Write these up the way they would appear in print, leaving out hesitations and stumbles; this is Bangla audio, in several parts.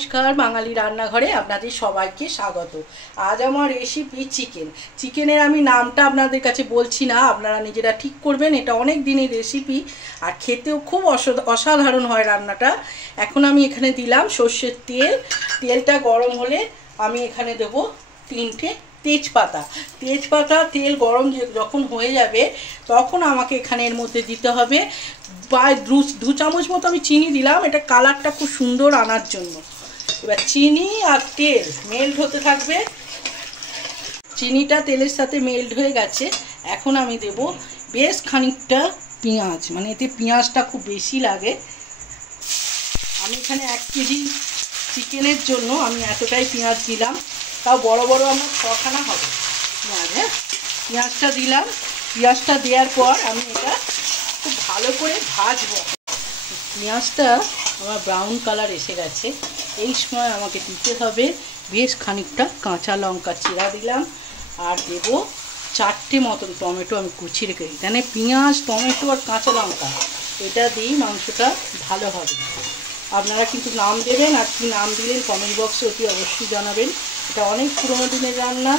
নমস্কার, বাঙালি রান্নাঘরে আপনাদের সবাইকে স্বাগত। আজ আমার রেসিপি চিকেনের আমি নামটা আপনাদের কাছে বলছি না, আপনারা নিজেরা ঠিক করবেন। এটা অনেক দিনের রেসিপি আর খেতেও খুব অসাধারণ হয় রান্নাটা। এখন আমি এখানে দিলাম সর্ষের তেল। তেলটা গরম হলে আমি এখানে দেব 3টে তেজপাতা। তেল গরম যখন হয়ে যাবে তখন আমাকে এখানে এর মধ্যে দিতে হবে প্রায় 2 চামচ মতো আমি চিনি দিলাম, এটা কালারটা খুব সুন্দর আনার জন্য। এবার চিনি আর তেল মেল্ট হতে থাকবে। চিনিটা তেলের সাথে মেল্ট হয়ে গেছে। এখন আমি দেব বেশ খানিকটা পেঁয়াজ, মানে এতে পেঁয়াজটা খুব বেশি লাগে। আমি এখানে 1 কেজি চিকেনের জন্য আমি এতটাই পেঁয়াজ দিলাম, তাও বড় বড় আমার 6খানা হবে পেঁয়াজ। হ্যাঁ, পেঁয়াজটা দিলাম। পেঁয়াজটা দেওয়ার পর আমি এটা খুব ভালো করে ভাজবো। পেঁয়াজটা আমার ব্রাউন কালার এসে গেছে। এই সময় আমাকে দিতে হবে বেশ খানিকটা কাঁচা লঙ্কা চিরা দিলাম, আর দেব 4টে মতন টমেটো আমি কুচিয়ে রেখে দিই। তাহলে পেঁয়াজ, টমেটো আর কাঁচা লঙ্কা এটা দিয়েই মাংসটা ভালো হবে। আপনারা কিন্তু নাম দেবেন, আর কি নাম দিলেন কমেন্ট বক্সে অতি অবশ্যই জানাবেন। এটা অনেক পুরোনো দিনের রান্না,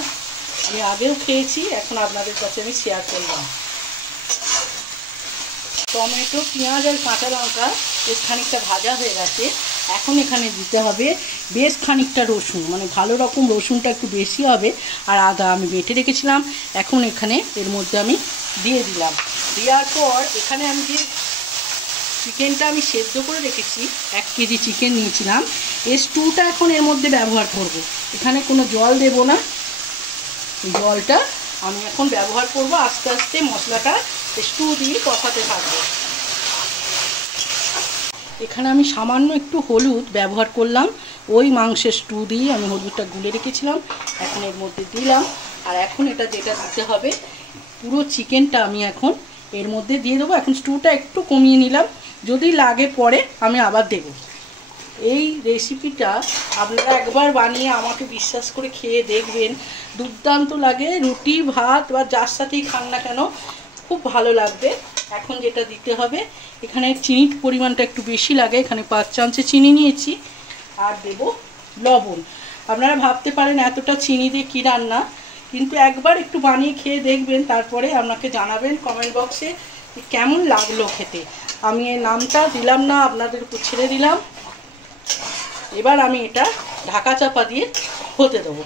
আমি আগেও খেয়েছি, এখন আপনাদের কাছে আমি শেয়ার করলাম। টমেটো, পেঁয়াজ আর কাঁচা লঙ্কা বেশ খানিকটা ভাজা হয়ে গেছে। এখন এখানে দিতে হবে বেশ খানিকটা রসুন, মানে ভালো রকম রসুনটা একটু বেশি হবে, আর আদা আমি বেটে রেখেছিলাম। এখন এখানে এর মধ্যে আমি দিয়ে দিলাম। দেওয়ার পর এখানে আমি যে চিকেনটা আমি সেদ্ধ করে রেখেছি, 1 কেজি চিকেন নিয়েছিলাম, এই স্টুটা এখন এর মধ্যে ব্যবহার করব। এখানে কোনো জল দেব না, জলটা আমি এখন ব্যবহার করব। আস্তে আস্তে মশলাটা স্টু দিয়ে কষাতে থাকবো। এখানে আমি সামান্য একটু হলুদ ব্যবহার করলাম, ওই মাংসের স্টু দিয়ে আমি হলুদটা গুলে রেখেছিলাম, এখন এর মধ্যে দিলাম। আর এখন এটা যেটা দিতে হবে, পুরো চিকেনটা আমি এখন এর মধ্যে দিয়ে দেবো। এখন স্টুটা একটু কমিয়ে নিলাম, যদি লাগে পরে আমি আবার দেব। এই রেসিপিটা আপনারা একবার বানিয়ে আমাকে বিশ্বাস করে খেয়ে দেখবেন, দুর্দান্ত লাগে। রুটি, ভাত বা যার সাথেই খান না কেন খুব ভালো লাগবে। এখন যেটা দিতে হবে, এখানে চিনির পরিমাণটা একটু বেশি লাগে, এখানে 5 চামচে চিনি নিয়েছি। আর দেব লবণ। আপনারা ভাবতে পারেন এতটা চিনি দিয়ে কী রান্না, কিন্তু একবার একটু বানিয়ে খেয়ে দেখবেন, তারপরে আপনাকে জানাবেন কমেন্ট বক্সে কেমন লাগলো খেতে। আমি এর নামটা দিলাম না, আপনাদের উপর ছেড়ে দিলাম। এবার আমি এটা ঢাকা চাপা দিয়ে হতে দেবো।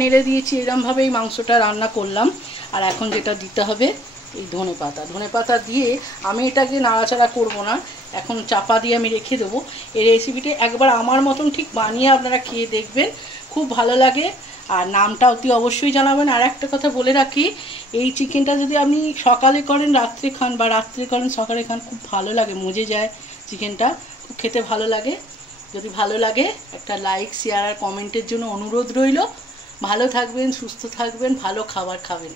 নেড়ে দিয়েছি, এরকমভাবেই মাংসটা রান্না করলাম। আর এখন যেটা দিতে হবে এই ধনেপাতা দিয়ে আমি এটাকে নাড়াচাড়া করব না, এখন চাপা দিয়ে আমি রেখে দেবো। এই রেসিপিটি একবার আমার মতন ঠিক বানিয়ে আপনারা খেয়ে দেখবেন, খুব ভালো লাগে। আর নামটা অতি অবশ্যই জানাবেন। আর একটা কথা বলে রাখি, এই চিকেনটা যদি আপনি সকালে করেন রাত্রে খান, বা রাত্রে করেন সকালে খান, খুব ভালো লাগে, মজে যায় চিকেনটা, খুব খেতে ভালো লাগে। যদি ভালো লাগে একটা লাইক, শেয়ার আর কমেন্টের জন্য অনুরোধ রইল। ভালো থাকবেন, সুস্থ থাকবেন, ভালো খাবার খাবেন।